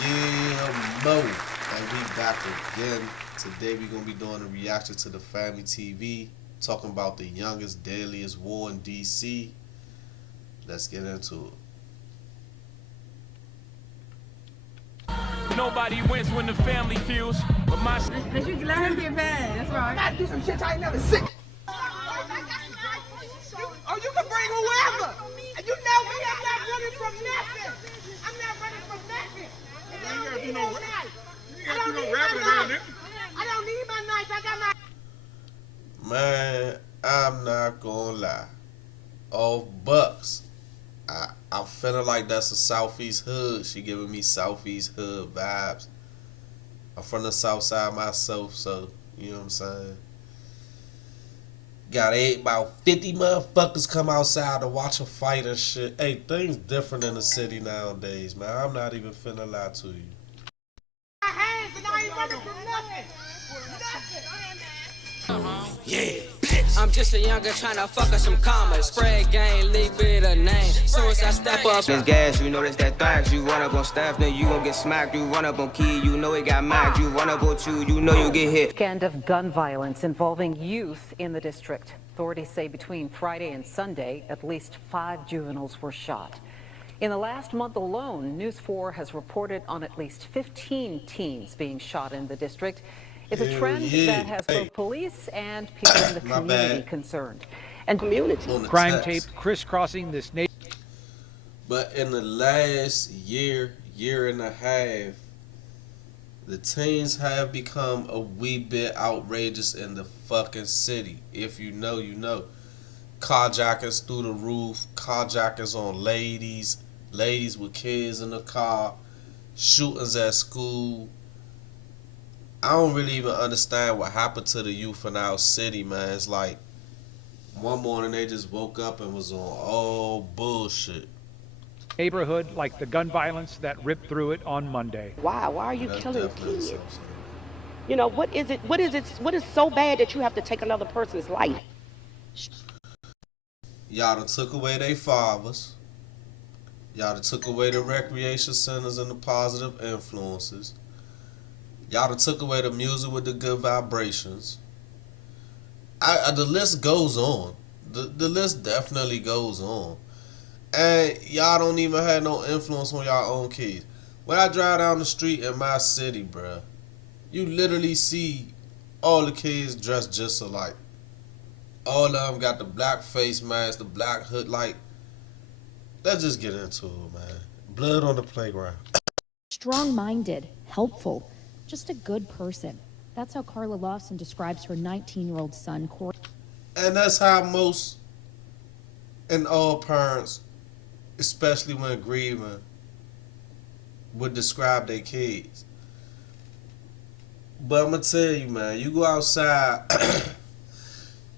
Yeah, Mo. And we back again. Today we're gonna be doing a reaction to the Family TV, talking about the youngest, deadliest war in DC. Let's get into it. Nobody wins when the family feels, but my But you let him get mad. That's right. I do some shit I ain't never seen. Oh, you can bring whoever. And you know me, I'm not running from nothing. I'm not running from nothing. And I don't need no knife. I don't need my knife. I don't need my knife. I got my... Man, I'm not gonna lie. Off Bucks. I'm feeling like that's a Southeast hood. She giving me Southeast hood vibes. I'm from the South Side myself, so you know what I'm saying. Got about 50 motherfuckers come outside to watch a fight and shit. Hey, things different in the city nowadays, man. I'm not even finna lie to you. My hands and I ain't running from nothing. yeah. I'm just a younger tryna fuck up some commas. Spread game, leak bit a name. Soon as I step up, This gas, you know that's that thrash. You run up on staff, then you gon' get smacked. You run up on key, you know it got magged. You run up on two, you know you get hit. Weekend of gun violence involving youth in the district. Authorities say between Friday and Sunday, at least 5 juveniles were shot. In the last month alone, News 4 has reported on at least 15 teens being shot in the district. It's a trend that has both police and people in the community concerned. And On the Crime text. tape crisscrossing this nation. But in the last year and a half, the teens have become a wee bit outrageous in the fucking city. If you know, you know. Carjackings through the roof, carjackings on ladies, ladies with kids in the car, shootings at school. I don't really even understand what happened to the youth in our city, man. It's like one morning they just woke up and was on all bullshit. Neighborhood like the gun violence that ripped through it on Monday. Why are you That's killing definitely kids? something. You know, what is so bad that you have to take another person's life? Y'all done took away their fathers. Y'all done took away the recreation centers and the positive influences. Y'all done took away the music with the good vibrations. The list goes on. The list definitely goes on. And y'all don't even have no influence on y'all own kids. When I drive down the street in my city, bruh, you literally see all the kids dressed just alike. All of them got the black face mask, the black hood. Like, let's just get into it, man. Blood on the playground. Strong-minded, helpful, just a good person. That's how Carla Lawson describes her 19-year-old son, Corey. And that's how most and all parents, especially when grieving, would describe their kids. But I'm going to tell you, man, you go outside,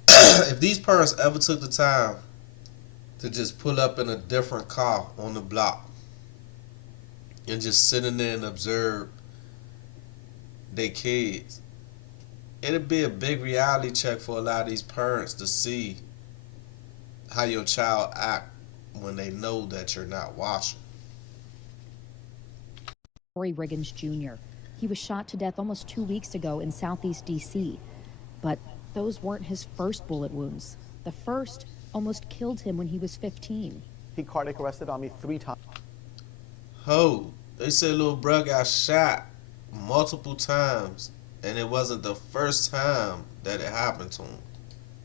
if these parents ever took the time to just pull up in a different car on the block and just sit in there and observe their kids, it'd be a big reality check for a lot of these parents to see how your child act when they know that you're not watching. Corey Riggins Jr. He was shot to death almost 2 weeks ago in Southeast D.C. But those weren't his first bullet wounds. The first almost killed him when he was 15. He cardiac arrested on me 3 times. Ho, they said little bruh got shot multiple times, and it wasn't the first time that it happened to him.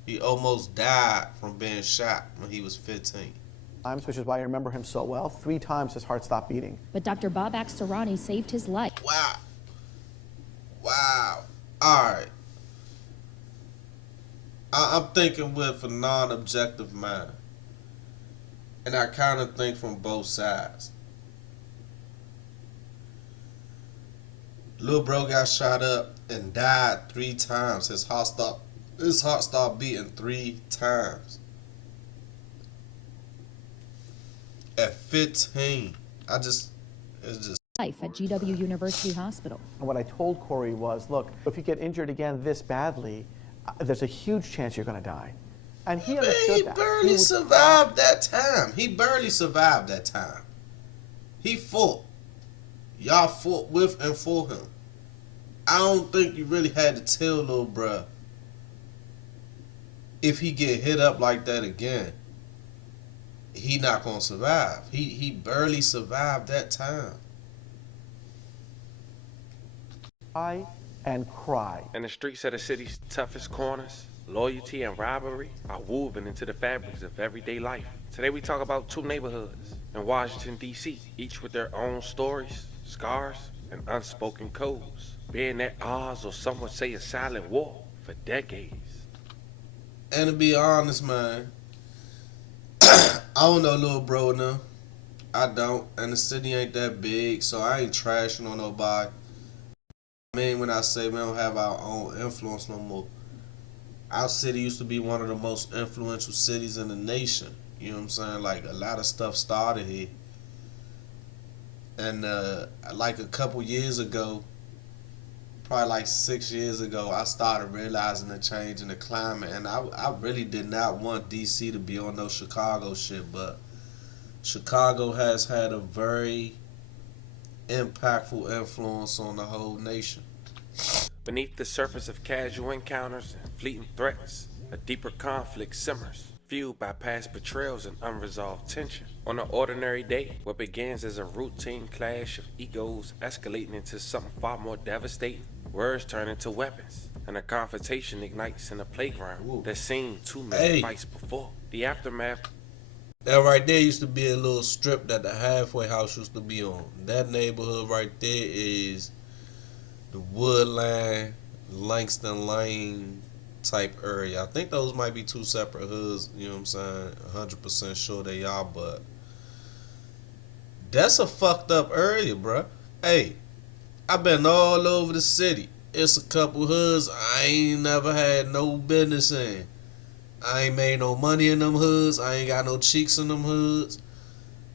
He almost died from being shot when he was 15. Which is why I remember him so well. 3 times his heart stopped beating. But Dr. Babak Sarani saved his life. Wow. Wow. Alright. I'm thinking with a non-objective mind. And I kind of think from both sides. Little bro got shot up and died 3 times. His heart stopped beating 3 times. At 15. It's just Life at GW University Hospital. And what I told Corey was, look, if you get injured again this badly, there's a huge chance you're going to die. And he understood he that. barely survived that time. He barely survived that time. He fought. Y'all fought with and for him. I don't think you really had to tell little bruh if he get hit up like that again, he not gonna survive. He barely survived that time. And cry. In the streets of the city's toughest corners, loyalty and rivalry are woven into the fabrics of everyday life. Today we talk about two neighborhoods in Washington, D.C., each with their own stories, scars, and unspoken codes, being at odds or some would say a silent war for decades. And to be honest, man, I don't know little bro now. I don't. And the city ain't that big, so I ain't trashing on nobody. I mean, when I say we don't have our own influence no more, our city used to be one of the most influential cities in the nation. You know what I'm saying? Like, a lot of stuff started here. And like a couple years ago, probably like 6 years ago, I started realizing the change in the climate. And I really did not want DC to be on no Chicago shit, but Chicago has had a very impactful influence on the whole nation. Beneath the surface of casual encounters and fleeting threats, a deeper conflict simmers, fueled by past betrayals and unresolved tension. On an ordinary day, what begins as a routine clash of egos escalating into something far more devastating, words turn into weapons, and a confrontation ignites in a playground that's seen too many fights before. The aftermath. That right there used to be a little strip that the halfway house used to be on. That neighborhood right there is the Woodland, Langston Lane type area. I think those might be two separate hoods, you know what I'm saying? 100% sure they are, but that's a fucked up area, bruh. Hey, I've been all over the city. It's a couple hoods I ain't never had no business in. I ain't made no money in them hoods. I ain't got no cheeks in them hoods.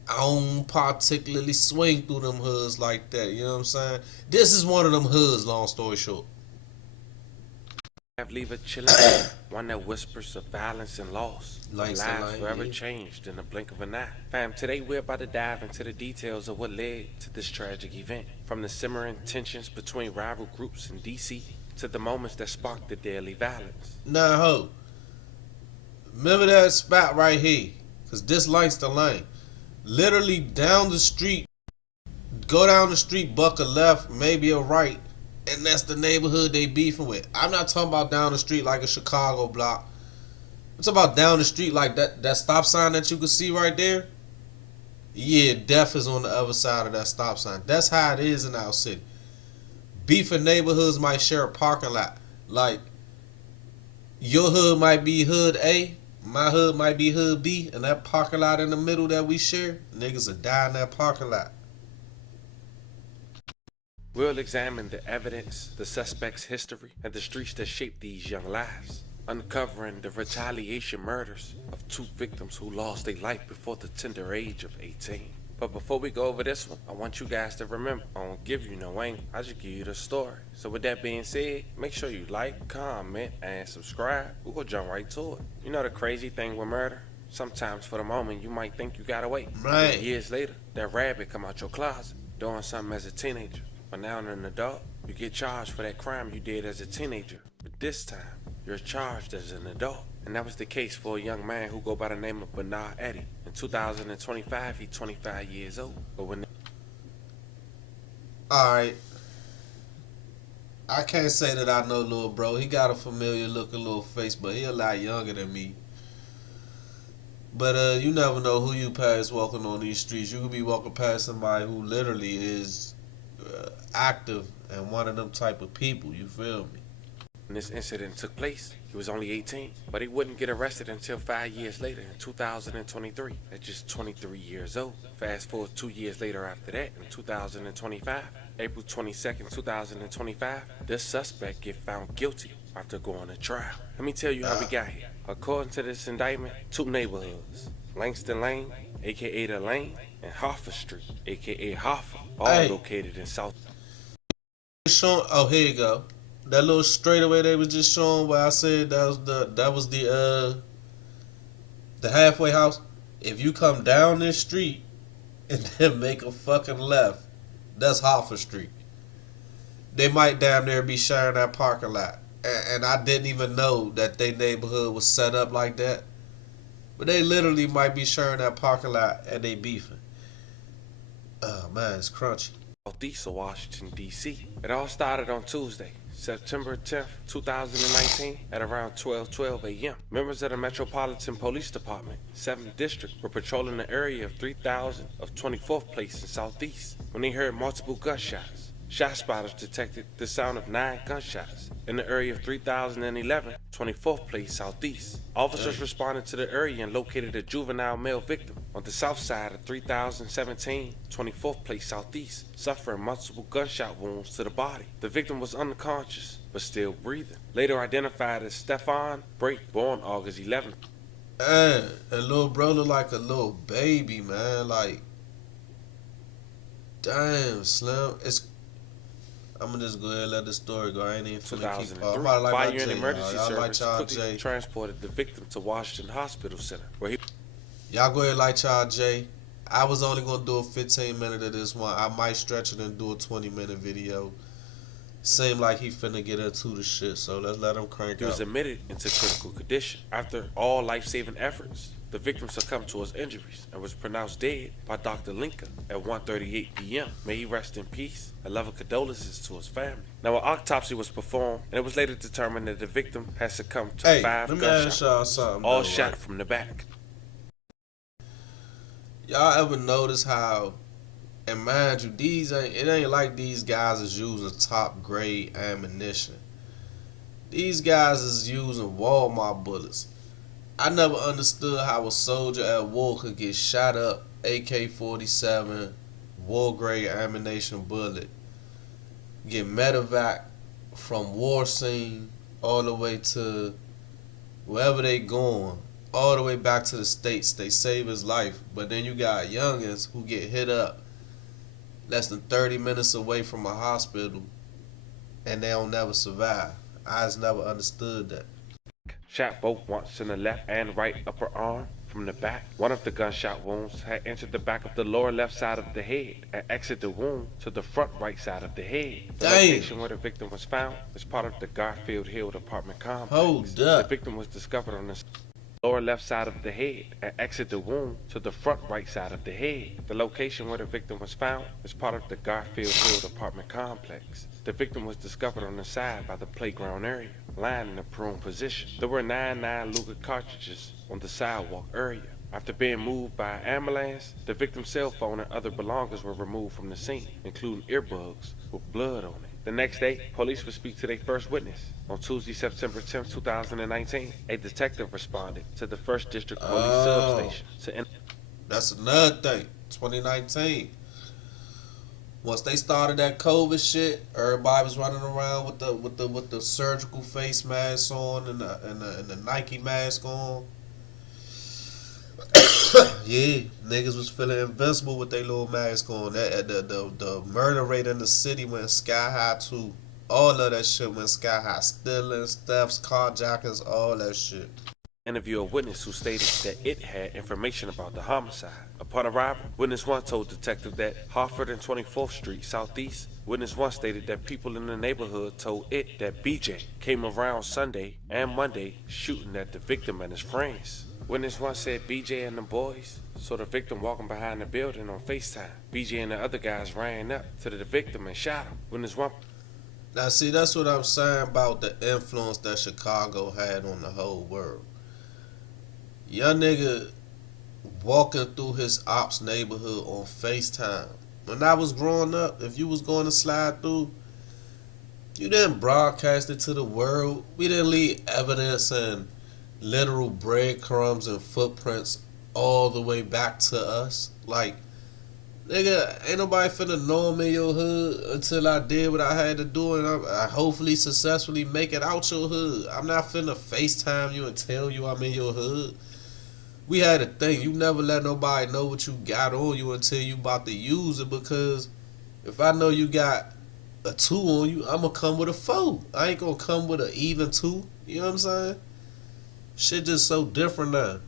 I don't particularly swing through them hoods like that, you know what I'm saying? This is one of them hoods, long story short. Leave a chilling, one that whispers of violence and loss. Lives forever changed in the blink of an eye. Fam, today we're about to dive into the details of what led to this tragic event. From the simmering tensions between rival groups in DC to the moments that sparked the deadly violence. Now, ho, remember that spot right here? Because this Langston Lane. Literally down the street, go down the street, buck a left, maybe a right, and that's the neighborhood they beefing with. I'm not talking about down the street like a Chicago block. I'm talking about down the street like that stop sign that you can see right there. Yeah, death is on the other side of that stop sign. That's how it is in our city. Beefing neighborhoods might share a parking lot. Like, your hood might be hood A, my hood might be hood B, and that parking lot in the middle that we share, niggas will die in that parking lot. We'll examine the evidence, the suspect's history, and the streets that shaped these young lives, uncovering the retaliation murders of two victims who lost their life before the tender age of 18. But before we go over this one, I want you guys to remember, I don't give you no angle, I just give you the story. So with that being said, make sure you like, comment, and subscribe. We're gonna jump right to it. You know the crazy thing with murder? Sometimes for the moment you might think you got away. Right. Years later, that rabbit come out your closet, doing something as a teenager. But now as an adult, you get charged for that crime you did as a teenager. But this time, you're charged as an adult. And that was the case for a young man who go by the name of Bernard Eddy. In 2025, he's 25 years old. But when Alright. I can't say that I know little bro. He got a familiar looking little face, but he a lot younger than me. But you never know who you pass walking on these streets. You could be walking past somebody who literally is active and one of them type of people, you feel me? When this incident took place, he was only 18, but he wouldn't get arrested until 5 years later in 2023 at just 23 years old. Fast forward 2 years later after that, in 2025, April 22nd, 2025, this suspect get found guilty after going to trial. Let me tell you how we got here. According to this indictment, two neighborhoods, Langston Lane, aka The Lane, and Harford Street, aka Harford, all located in South. Oh, here you go. That little straightaway they was just showing where I said that was the halfway house. If you come down this street and then make a fucking left, That's Hartford Street. They might damn near be sharing that parking lot. And I didn't even know that their neighborhood was set up like that. But they literally might be sharing that parking lot and they beefing. Oh man, it's crunchy. Southeast of Washington, D.C. It all started on Tuesday, September 10th, 2019 at around 12:12 a.m. Members of the Metropolitan Police Department, 7th District, were patrolling the area of 3000 of 24th Place in Southeast when they heard multiple gunshots. Shot spotters detected the sound of 9 gunshots in the area of 3011, 24th Place Southeast. Officers responded to the area and located a juvenile male victim on the south side of 3017, 24th Place Southeast, suffering multiple gunshot wounds to the body. The victim was unconscious, but still breathing. Later identified as Stefan Brake, born August 11th. And little bro look like a little baby, man. Like, damn, Slim. I'm gonna just go ahead and let the story go. I ain't even finna keep. Fire and emergency service quickly transported the victim to Washington Hospital Center, where he. Y'all go ahead, like y'all Jay. I was only gonna do a 15-minute of this one. I might stretch it and do a 20-minute video. Seemed like he finna get into the shit, so let's let him crank up. He was admitted into critical condition. After all life-saving efforts, the victim succumbed to his injuries and was pronounced dead by Dr. Linka at 1:38 p.m. May he rest in peace. A love of condolences to his family. Now, an autopsy was performed, and it was later determined that the victim had succumbed to 5 gunshots, all shot from the back. Y'all ever notice how, and mind you, it ain't like these guys is using top grade ammunition. These guys is using Walmart bullets. I never understood how a soldier at war could get shot up AK-47 war grade ammunition bullet, get medevac from war scene all the way to wherever they going, all the way back to the States. They save his life. But then you got youngins who get hit up less than 30 minutes away from a hospital and they don't never survive. I just never understood that. Shot both once in the left and right upper arm from the back. One of the gunshot wounds had entered the back of the lower left side of the head and exited the wound to the front right side of the head. The location where the victim was found is part of the Garfield Hill apartment complex. Hold up. The victim was discovered on the lower left side of the head and exited the wound to the front right side of the head. The location where the victim was found is part of the Garfield Hill apartment complex. The victim was discovered on the side by the playground area, lying in a prone position. There were 9 Luger cartridges on the sidewalk area. After being moved by an ambulance, the victim's cell phone and other belongings were removed from the scene, including earbuds with blood on it. The next day, police would speak to their first witness. On Tuesday, September 10, 2019, a detective responded to the 1st District Police substation. That's another thing. 2019. Once they started that COVID shit, everybody was running around with the surgical face mask on and the Nike mask on. Yeah, niggas was feeling invincible with their little mask on. The murder rate in the city went sky high too. All of that shit went sky high. Stealing, thefts, carjackings, all that shit. Interview a witness who stated that it had information about the homicide. Upon arrival, witness 1 told detective that Hartford and 24th Street Southeast. Witness 1 stated that people in the neighborhood told it that BJ came around Sunday and Monday shooting at the victim and his friends. Witness 1 said BJ and the boys saw the victim walking behind the building on FaceTime. BJ and the other guys ran up to the victim and shot him. Witness 1. Now see, that's what I'm saying about the influence that Chicago had on the whole world. Young nigga walking through his ops neighborhood on FaceTime. When I was growing up, if you was going to slide through, you didn't broadcast it to the world. We didn't leave evidence and literal breadcrumbs and footprints all the way back to us. Like, nigga, ain't nobody finna know I'm in your hood until I did what I had to do and I hopefully successfully make it out your hood. I'm not finna FaceTime you and tell you I'm in your hood. We had a thing. You never let nobody know what you got on you until you about to use it, because if I know you got a 2 on you, I'm gonna come with a 4. I ain't gonna come with an even 2. You know what I'm saying? Shit just so different now.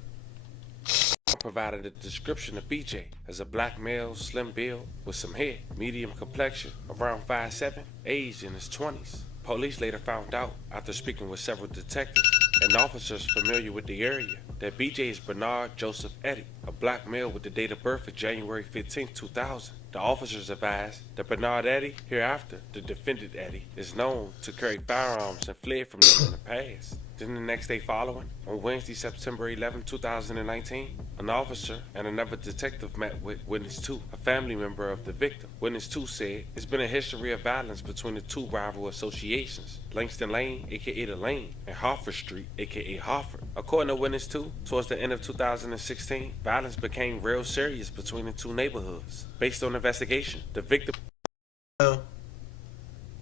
provided a description of BJ as a black male, slim build, with some hair, medium complexion, around 5'7", aged in his 20s. Police later found out, after speaking with several detectives and officers familiar with the area, that BJ is Bernard Joseph Eddy, a black male with the date of birth of January 15, 2000. The officers advised that Bernard Eddy, hereafter the defendant Eddy, is known to carry firearms and fled from them in the past. Then the next day following, on Wednesday, September 11, 2019, an officer and another detective met with Witness 2, a family member of the victim. Witness 2 said, "It's been a history of violence between the two rival associations, Langston Lane, aka The Lane, and Harford Street, aka Harford." According to Witness 2, towards the end of 2016, violence became real serious between the two neighborhoods. Based on investigation, the victim...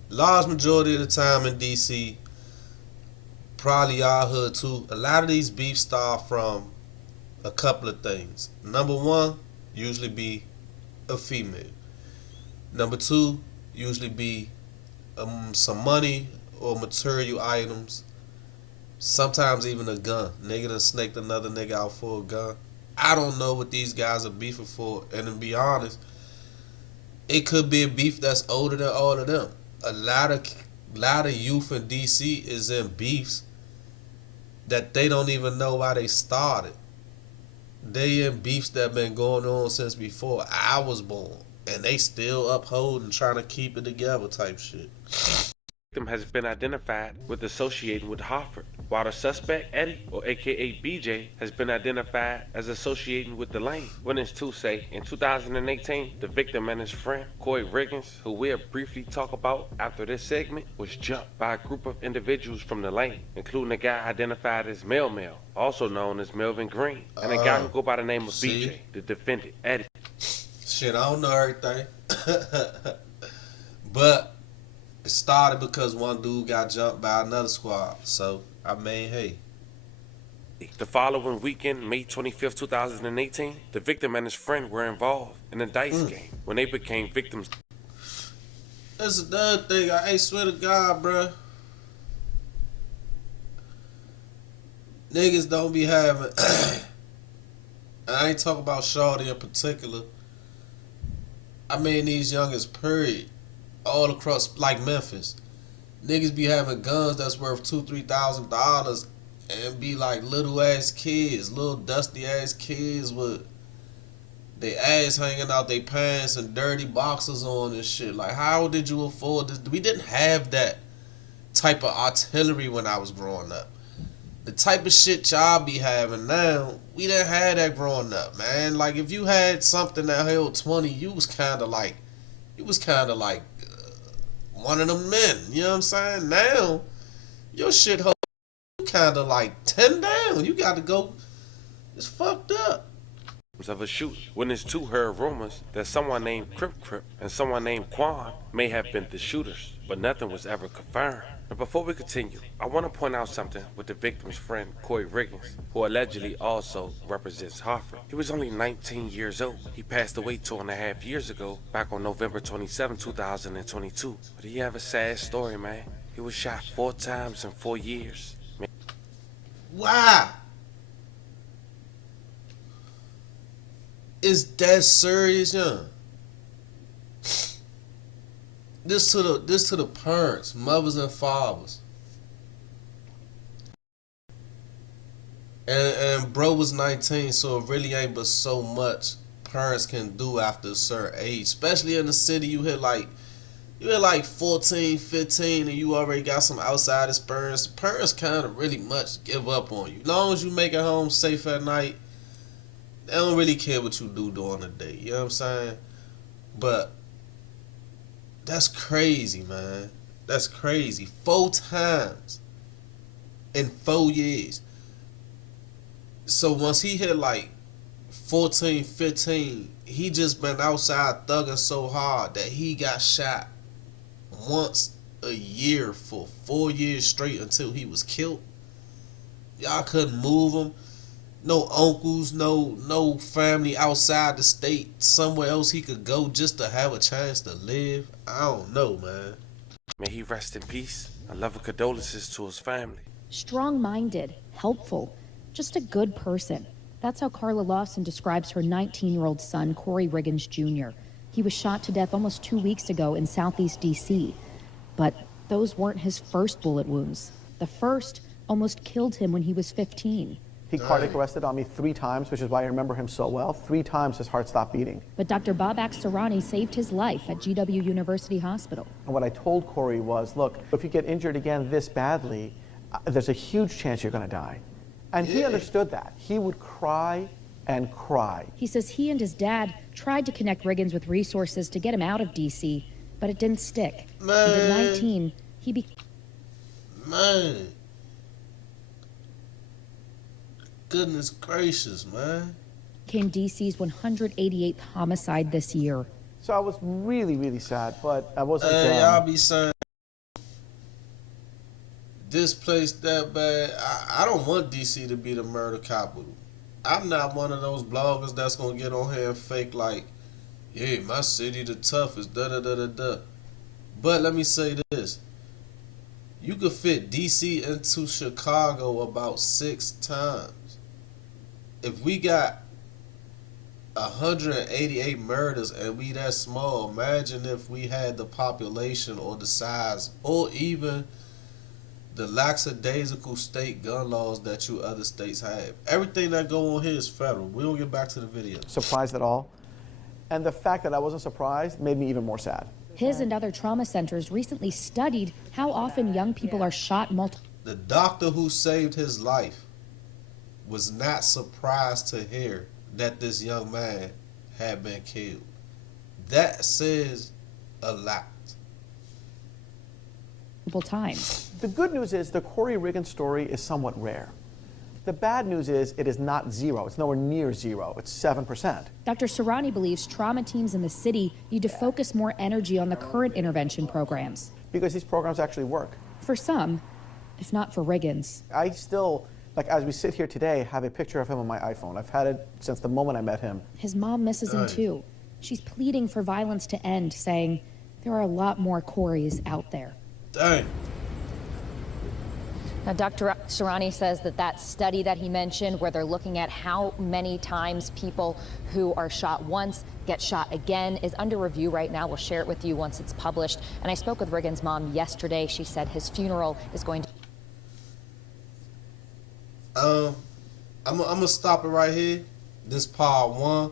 Large majority of the time in DC, probably our hood too, a lot of these beefs start from a couple of things. Number one, usually be a female. Number two, usually be some money or material items. Sometimes even a gun. Nigga done snaked another nigga out for a gun. I don't know what these guys are beefing for, and to be honest, it could be a beef that's older than all of them. A lot of youth in DC is in beefs that they don't even know why they started. They in beefs that been going on since before I was born, and they still upholding, trying to keep it together type shit. Victim has been identified with associating with Harford, while the suspect, Eddy, or aka BJ, has been identified as associating with the Lane. Witness 2 say, in 2018, the victim and his friend, Coy Riggins, who we'll briefly talk about after this segment, was jumped by a group of individuals from the Lane, including a guy identified as Mel, also known as Melvin Green, and a guy who go by the name of BJ, the defendant, Eddy. Shit, I don't know everything. But it started because one dude got jumped by another squad. So, I mean, hey. The following weekend, May 25th, 2018, the victim and his friend were involved in a dice game when they became victims. That's another thing. I swear to God, bruh. Niggas don't be having... I ain't talking about Shawty in particular. I mean these youngest, period. All across, like Memphis. Niggas be having guns that's worth $2,000-$3,000 and be like little ass kids, little dusty ass kids with they ass hanging out their pants and dirty boxers on and shit. Like, how did you afford this? We didn't have that type of artillery when I was growing up. The type of shit y'all be having now, we didn't have that growing up, man. Like, if you had something that held 20, you was kind of like one of them men, you know what I'm saying? Now, your shit hold kind of like 10 down. You got to go, it's fucked up. Of a shooting. Witness 2 heard rumors that someone named Crip and someone named Quan may have been the shooters, but nothing was ever confirmed. And before we continue, I want to point out something with the victim's friend, Coy Riggins, who allegedly also represents Harford. He was only 19 years old. He passed away 2.5 years ago, back on November 27, 2022. But he have a sad story, man. He was shot 4 times in 4 years. Man. Why? Is that serious, young? This to the parents, mothers and fathers. And bro was 19, so it really ain't but so much parents can do after a certain age. Especially in the city, you hit like 14, 15, and you already got some outside experience. The parents kind of really much give up on you. As long as you make it home safe at night, they don't really care what you do during the day. You know what I'm saying? But that's crazy, man. That's crazy. 4 times in 4 years. So once he hit like 14, 15, he just been outside thugging so hard that he got shot once a year for 4 years straight until he was killed. Y'all couldn't move him. No uncles, no family outside the state, somewhere else he could go just to have a chance to live. I don't know, man. May he rest in peace. I love and condolences to his family. Strong-minded, helpful, just a good person. That's how Carla Lawson describes her 19-year-old son, Corey Riggins Jr. He was shot to death almost 2 weeks ago in Southeast D.C. But those weren't his first bullet wounds. The first almost killed him when he was 15. He cardiac arrested on me 3 times, which is why I remember him so well. 3 times his heart stopped beating. But Dr. Babak Sarani saved his life at GW University Hospital. And what I told Corey was, look, if you get injured again this badly, there's a huge chance you're going to die. And he understood that. He would cry and cry. He says he and his dad tried to connect Riggins with resources to get him out of D.C., but it didn't stick. Man. And at 19, he became... Man. Goodness gracious, man. Became D.C.'s 188th homicide this year. So I was really, really sad, but I wasn't... Y'all be saying this place that bad. I don't want D.C. to be the murder capital. I'm not one of those bloggers that's going to get on here and fake like, yeah, my city the toughest, da-da-da-da-da. But let me say this. You could fit D.C. into Chicago about 6 times. If we got 188 murders and we that small, imagine if we had the population or the size or even the lackadaisical state gun laws that you other states have. Everything that go on here is federal. We'll get back to the video. Surprised at all. And the fact that I wasn't surprised made me even more sad. His and other trauma centers recently studied how often young people are shot multiple. The doctor who saved his life was not surprised to hear that this young man had been killed. That says a lot. Times. The good news is the Corey Riggins story is somewhat rare. The bad news is it is not 0. It's nowhere near 0. It's 7%. Dr. Sarani believes trauma teams in the city need to focus more energy on the current intervention programs. Because these programs actually work. For some, if not for Riggins. I still, like as we sit here today, have a picture of him on my iPhone. I've had it since the moment I met him. His mom misses him too. She's pleading for violence to end, saying there are a lot more Coreys out there. Dang. Now, Dr. Sarani says that study that he mentioned, where they're looking at how many times people who are shot once get shot again, is under review right now. We'll share it with you once it's published. And I spoke with Riggins' mom yesterday. She said his funeral is going to... I'm gonna stop it right here. This part 1.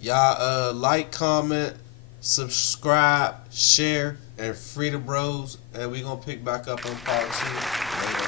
Y'all like, comment, subscribe, share, and free the bros. And we gonna pick back up on part 2 later.